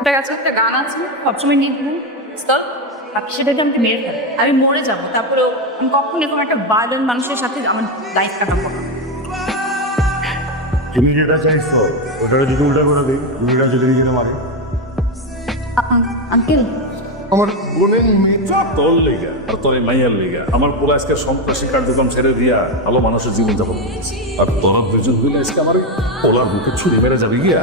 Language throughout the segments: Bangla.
ওটার কাছে একটা গান আছে সবসময় নিয়ে ঘুম স্থল বাকি সেটাকে আমাকে মেরে ফেলে আমি মরে যাবো তারপরেও আমি কখনো এরকম একটা বার্ডেন মানুষের সাথে আমার লাইফ কাটাবো না। তুমি যেটা চাইছো ওটা যদি উল্টা করে দিই উল্টা যদি নিজেকে মারে আঙ্কেল আমার বোনের মেয়েটা তোর লেগা আর তোর এই মাইয়ার লেগা আমার পুরো আজকে সন্ত্রাসী কার্যক্রম ছেড়ে দিয়া ভালো মানুষের জীবন যাপন করছি আর তোরা দুজন মিলে আজকে আমার ওলার বুকে ছুরি মেরে যাবে গিয়া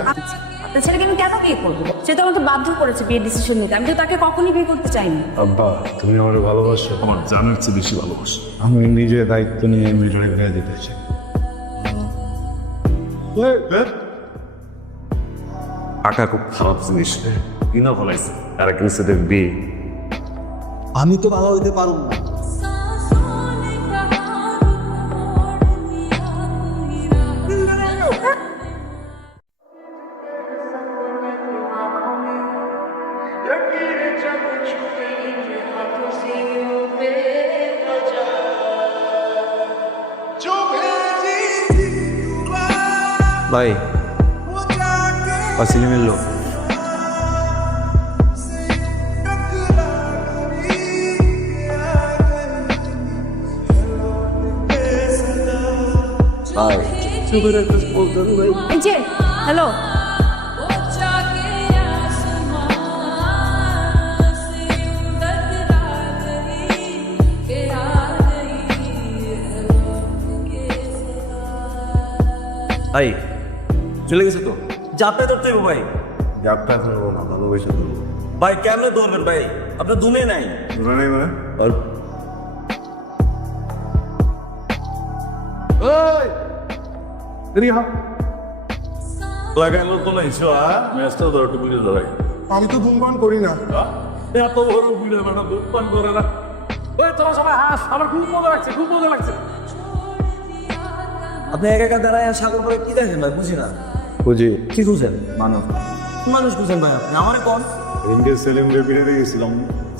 আপনার ছেলেকে আমি কেন বিয়ে করবো? সে তো আমাকে বাধ্য করেছে বিয়ের ডিসিশন নিতে, আমি তো তাকে কখনই বিয়ে করতে চাইনি। আব্বা তুমি আমার ভালোবাসো। আমার জানের চেয়ে বেশি ভালোবাসি। আমি নিজে দায়িত্ব নিয়ে মেজরে গায়ে দিতে চাই। টাকা খুব খারাপ জিনিস কিনা ফলাইছে আর এক নিচে দেখবি আমি তো ভালো হইতে পারবো না। ভাই আসিনি মিললো ভাই এই যে হ্যালো ভাই চলে গেছে তো যাতে ধরতে হবে ভাই। যাত্রা করবো না ভালোবেসে করবো। ভাই কেমনে ধরবেন ভাই? আপনার দুমে নাই ধরে নেই মানে আর লাগাইলো তো নাই ম্যাচটা ধর একটু বুঝে ধরাই আমি তো ধূমপান করি না। এত বড় বুড়ে বেটা দুপান করে না ওই তোরা সবাই হাস আমার খুব মজা লাগছে খুব মজা লাগছে। আপনি একা একা দাঁড়ায় সাগর করে কি দেখেন ভাই? বুঝি না বুঝি কি খুঁজেন? মানুষ মানুষ খুঁজেন ভাই আপনি আমারে কম। ইন্ডিয়া সেলুনে বেরিয়ে গেছিলাম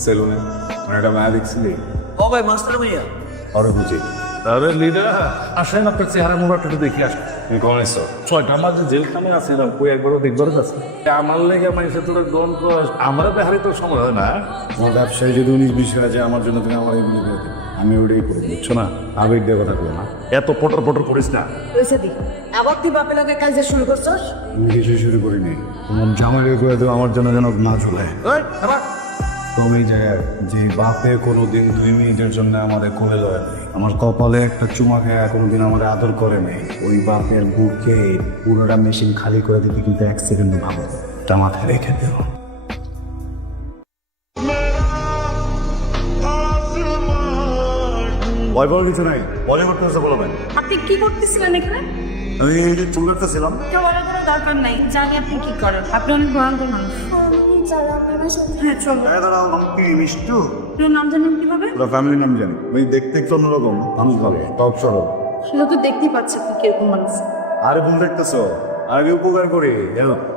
সেলুনে মানে একটা মায়া দেখছিলি ও ভাই মাস্টার ভাইয়া আরো বুঝি তাহলে লিডার আসেন আপনার চেহারা মোড়াটা একটু দেখি আসেন তুমি কখন এসছো? ছয়টা আমার যে জেলখানে আছে না কই একবারও দেখবার আছে আমার লেগে মানুষের তোরা দন কর আমার দেহারে তো সময় হয় না আমার ব্যবসায় যদি 19-20 আছে আমার জন্য তুমি আমার এগুলো করে দেবে আমি ওটাই করবো বুঝছো না আবেগ দিয়ে কথা বলো না এত পটর পটর করিস না হয়েছে দি আবার তুই বাপের লাগে কাজে শুরু করছস। আমি কিছুই শুরু করিনি তোমার জামাই করে দেবো আমার জন্য যেন না চলে তুমি যে বাপে কোনোদিন 2 মিনিটের জন্য আমাদের কোলে লয় নাই আমার কপালে একটা চুমা খেয়ে কোনোদিন আমাদের আদর করে নাই ওই বাপের বুকে পুরোটা মেশিন খালি করে দিতে কিন্তু 1 সেকেন্ড ভাবো তা মাথায় রেখে দেবো। ভয় পাওয়ার কিছু নাই মজা করতেছে বলবেন আপনি কি করতেছিলেন এখানে? আমি এই যে চুল কাটতেছিলাম কেউ বলার কোনো দরকার নাই, জানি আপনি কি করেন। আপনি অনেক ভয়ঙ্কর মানুষ। হ্যাঁ চলো। মিষ্টু আপনার নাম জানেন কিভাবে? ওরা ফ্যামিলি নাম জানি ওই দেখতে একটু অন্যরকম মানুষ ভালো টপ সরব সেটা তো দেখতেই পাচ্ছি আপনি কিরকম মানুষ। আরে ভুল দেখতেছো আগে উপকার করি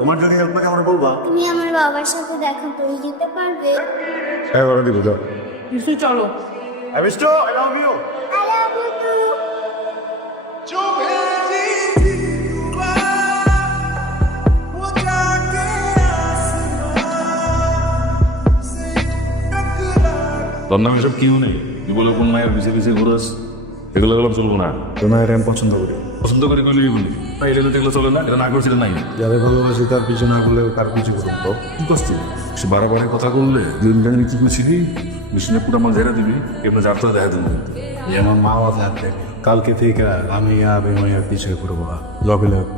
তোমার যদি হেল্প লাগে আমরা বলবা তুমি আমার বাবার সাথে দেখা করে যেতে পারবে? হ্যাঁ করে দিব যাও নিশ্চয়ই চলো। Mishtu I love you I love you too. তোর নাম এসব কিউ নেই তুই বলে কোন মায়ের পিছিয়ে পিছিয়ে ঘুরাস এগুলো গেলাম চলবো না তোমার আমি পছন্দ করি পছন্দ করে কইলি বলি তাই এগুলো যেগুলো চলে না এটা না করছিল নাই যাদের ভালোবাসি তার পিছু না করলে তার পিছু করবো কি করছিস সে বারে কথা করলে দিন জানি কি করছিলি বিষ্ণু পুরো আমার ঝেড়ে দিবি এমনি যাত্রা দেখা দেবো আমার মা বাবা থাকতে কালকে থেকে আমি আর পিছিয়ে করবো লবে লব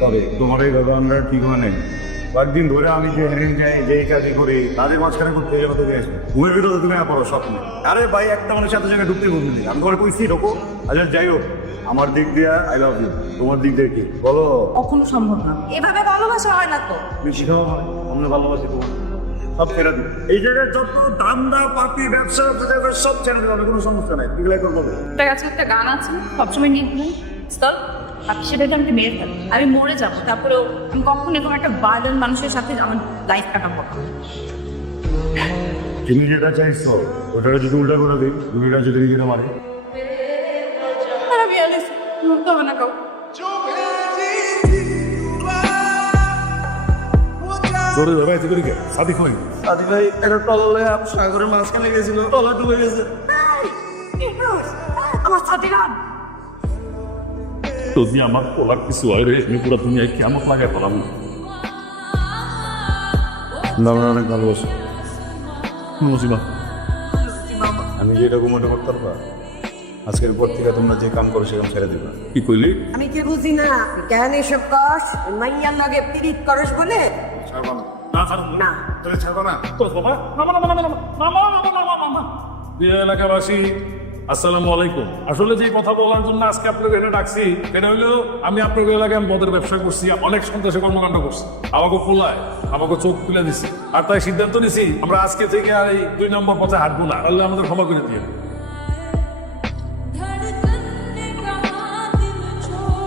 তবে তোমার এই দাদা আমরা ঠিক হয় নাই কয়েকদিন ধরে আমি যে হেরেন যাই যেই কাজই করি তাদের মাঝখানে করতে যাবো তুমি আসবে ঘুমের ভিতরে তুমি পড়ো স্বপ্ন আরে ভাই একটা মানুষের সাথে জায়গায় ঢুকতে বলছি আমি তোমার কইছি ঢোকো আচ্ছা যাই হোক আমার দিক দিয়ে আই লাভ ইউ তোমার দিক দিয়ে কি বলো কখনো সম্ভব না, এভাবে ভালোবাসা হয় না তো। তুমি শিখাও আমরা ভালোবাসি তোমার সব ছেড়ে দিই এই জায়গায় যত ধান্দা পাতি ব্যবসা সব ছেড়ে দেবে কোনো সমস্যা নাই এগুলো করবো ওটার কাছে একটা গান আছে সবসময় নিয়ে ঘুম স্থল বাকি সেটাকে আমাকে মেরে ফেলে আমি মরে যাবো তারপরেও আমি কখনো এরকম একটা বার্ডেন মানুষের সাথে আমার লাইফ কাটাবো না। তুমি যেটা চাইছো ওটা যদি উল্টা করে দিই দুইটা যদি দিকে মারে আর আমি আলিস মুক্ত হবে না কাউ জোরে ভাই তুই করি কে সাদি কই দাদি ভাই একটা টলালে সাগরের মাঝখানে গেছিল টলা ডুবে গেছে। আমার সাথে গান যদি আমার পোলার কিছু হয় রে আমি পুরো দুনিয়ায় কেমন লাগাই পেলাম আমরা অনেক ভালোবাসি মুসিবা আমি যেটা মনে করতে পারবা আজকের পর থেকে তোমরা যে কাম করো সেরকম ছেড়ে দিবা কি কইলি আমি কি বুঝি না কেন এসব কস মাইয়ার লগে পিরিত করস বলে না ছাড়ব না তোরে ছাড়ব না তোর বাবা মামা প্রিয় এলাকাবাসী আসসালামু আলাইকুম। আসলে যে কথা বলার জন্য আজকে আপনাকে এখানে ডাকছি এটা হলো আমি আপনাদের এলাকায় মদের ব্যবসা করছি, অনেক সন্ত্রাসী কর্মকাণ্ড করছি, আমাকে পোলায় আমাকে চোখ তুলে দিছি, আর তাই সিদ্ধান্ত নিছি আমরা আজকে থেকে আর এই 2 নম্বর পথে হাঁটবো না। আল্লাহ আমাদের ক্ষমা করে দিয়ে।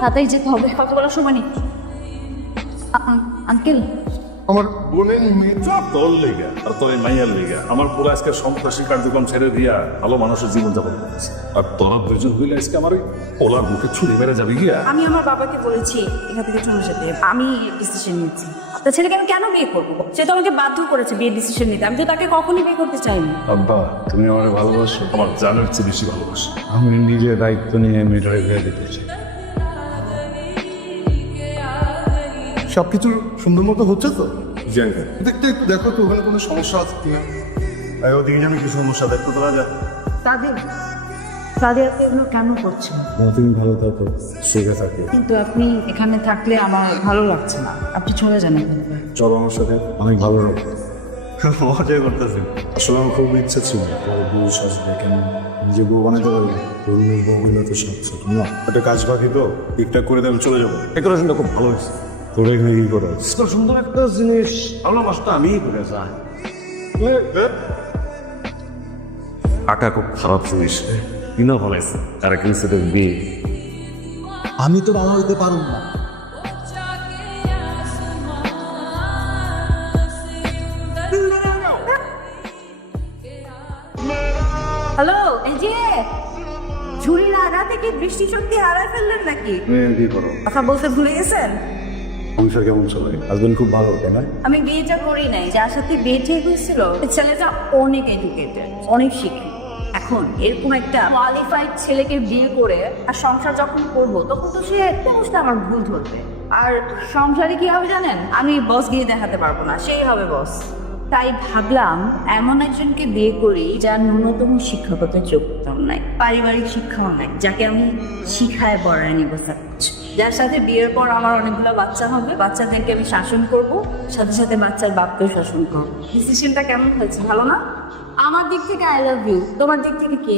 তাতেই যেতে হবে, কথা বলার সময় নেই। আঙ্কেল আমার বোনের মেয়েটা তোর লেগে আর তোর মাইয়ার লেগে আমার পুরো আজকে সন্ত্রাসী কার্যক্রম ছেড়ে দিয়া ভালো মানুষের জীবন যাপন করছে, আর তোরা দুজন হইলে আজকে আমার ওই পোলার বুকে ছুরি মেরে যাবে গিয়া। আমি আমার বাবাকে বলেছি এখান থেকে চলে যেতে, আমি ডিসিশন নিয়েছি। আপনার ছেলেকে আমি কেন বিয়ে করবো? সে তো আমাকে বাধ্য করেছে বিয়ে ডিসিশন নিতে, আমি তো তাকে কখনই বিয়ে করতে চাইনি। আব্বা তুমি আমার ভালোবাসো, আমার জানের চেয়ে বেশি ভালোবাসি। আমি নিজের দায়িত্ব নিয়ে মেয়েটারে বিয়ে দিতে চাই। সবকিছু সুন্দর মতো হচ্ছে তো? জাঙ্গা দেখতে একটু দেখো তো ওখানে কোনো সমস্যা আছে কিনা। আর ওদিকে আমি কিছু সমস্যা দেখতে তোরা যা তাদের তাদের আপনি এগুলো কেন করছেন? তুমি ভালো থাকো সুখে থাকো। কিন্তু আপনি এখানে থাকলে আমার ভালো লাগছে না, আপনি চলে যান এখান থেকে। চলো আমার সাথে, অনেক ভালো লাগবে। মজাই করতেছি। আসলে আমার খুব ইচ্ছা ছিল বড় বউ সাজবে, কেন নিজে বউ বানাতে পারবে, বউয়ের বউগুলো তো সব ছোট না, একটা কাজ বাকি তো ঠিকঠাক করে দেবে চলে যাবো। এগুলো শুনে খুব ভালো হয়েছে। তোরা এখানে কি করো? তো সুন্দর একটা জিনিস ভালোবাসটা আমিই করে যা কাকা খুব খারাপ জিনিস কিনা ফলাইছে তারা কিন্তু বিয়ে আমি তো বাবা হইতে পারুম না। হ্যালো, এই যে ঝুড়ি লাগা থেকে বৃষ্টি সত্যি হারাই ফেললেন নাকি? কি করো? কথা বলতে ভুলে গেছেন? সংসার কেমন চলে? হাজবেন্ড খুব ভালো তাই না? আমি বিয়েটা করি নাই, যার সাথে বিয়ে ঠিক হয়েছিল ছেলেটা অনেক এডুকেটেড, অনেক শিক্ষিত। এখন এরকম একটা কোয়ালিফাইড ছেলেকে বিয়ে করে আর সংসার যখন করবো তখন তো সে মানুষটা আমার ভুল ধরবে। আর সংসারে কি হবে জানেন? আমি বস গিয়ে দেখাতে পারবো না, সেই হবে বস। তাই ভাবলাম এমন একজনকে বিয়ে করি যার ন্যূনতম শিক্ষাগত যোগ্যতাও নাই, পারিবারিক শিক্ষাও নাই, যাকে আমি শিখায় বড়ায় নিব, যার সাথে বিয়ের পর আমার অনেকগুলো বাচ্চা হবে, বাচ্চাদেরকে আমি শাসন করব, সাথে সাথে বাচ্চার বাপকেও শাসন করবো। ডিসিশনটা কেমন হয়েছে? ভালো না? আমার দিক থেকে আই লাভ ইউ, তোমার দিক থেকে কি?